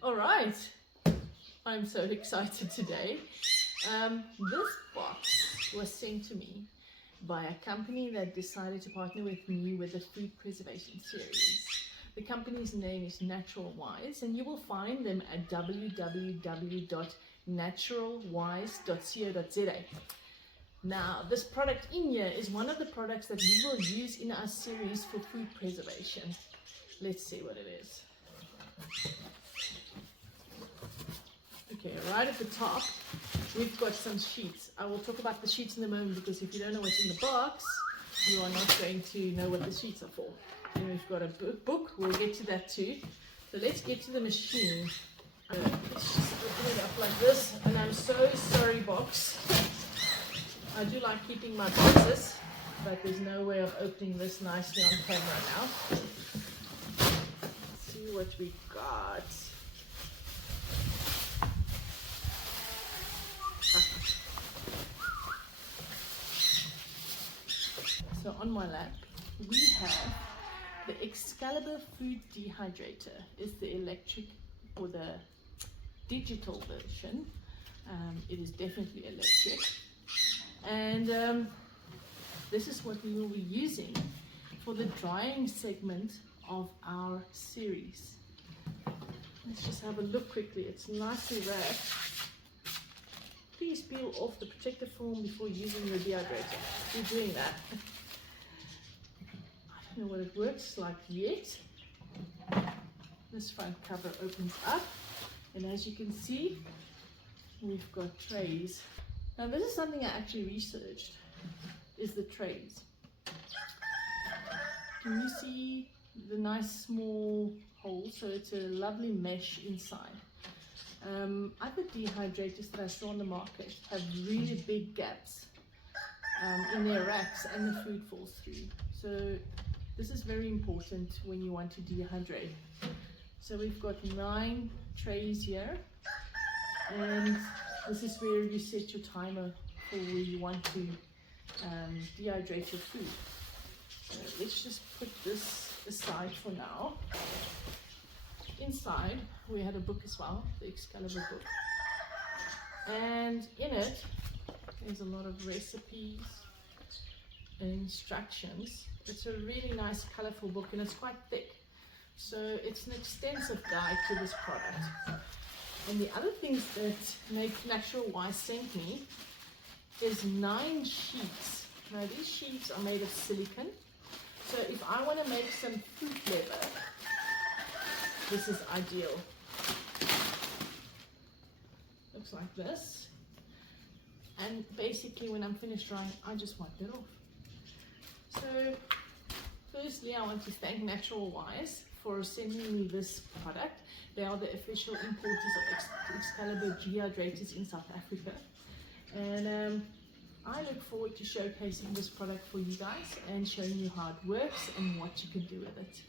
All right, I'm so excited today. This box was sent to me by a company that decided to partner with me with the food preservation series. The company's name is Naturalwise, and you will find them at www.naturalwise.co.za. Now, this product in here is one of the products that we will use in our series for food preservation. Let's see what it is. Okay, right at the top, we've got some sheets. I will talk about the sheets in a moment, because if you don't know what's in the box, you are not going to know what the sheets are for. And we've got a book, we'll get to that too. So let's get to the machine. Let's just open it up like this. And I'm so sorry, box. I do like keeping my boxes, but there's no way of opening this nicely on camera now. Let's see what we got. So on my lap, we have the Excalibur food dehydrator. It's the electric or the digital version. It is definitely electric. And this is what we will be using for the drying segment of our series. Let's just have a look quickly. It's nicely wrapped. Please peel off the protective film before using your dehydrator. You're doing that. I don't know what it works like yet. This front cover opens up, and as you can see, we've got trays. Now this is something I actually researched, is the trays. Can you see the nice small hole? So it's a lovely mesh inside. Other dehydrators that I saw on the market have really big gaps in their racks, and the food falls through. So this is very important when you want to dehydrate. So we've got 9 trays here, and this is where you set your timer for where you want to dehydrate your food. So let's just put this aside for now. Inside we had a book as well, the Excalibur book, and in it there's a lot of recipes and instructions. It's a really nice colorful book, and it's quite thick, so it's an extensive guide to this product. And the other things that Naturalwise sent me is 9 sheets. Now these sheets are made of silicone, so if I want to make some fruit leather, this is ideal. Looks like this. And basically when I'm finished drying, I just wipe it off. So firstly, I want to thank Naturalwise for sending me this product. They are the official importers of Excalibur dehydrators in South Africa. And I look forward to showcasing this product for you guys and showing you how it works and what you can do with it.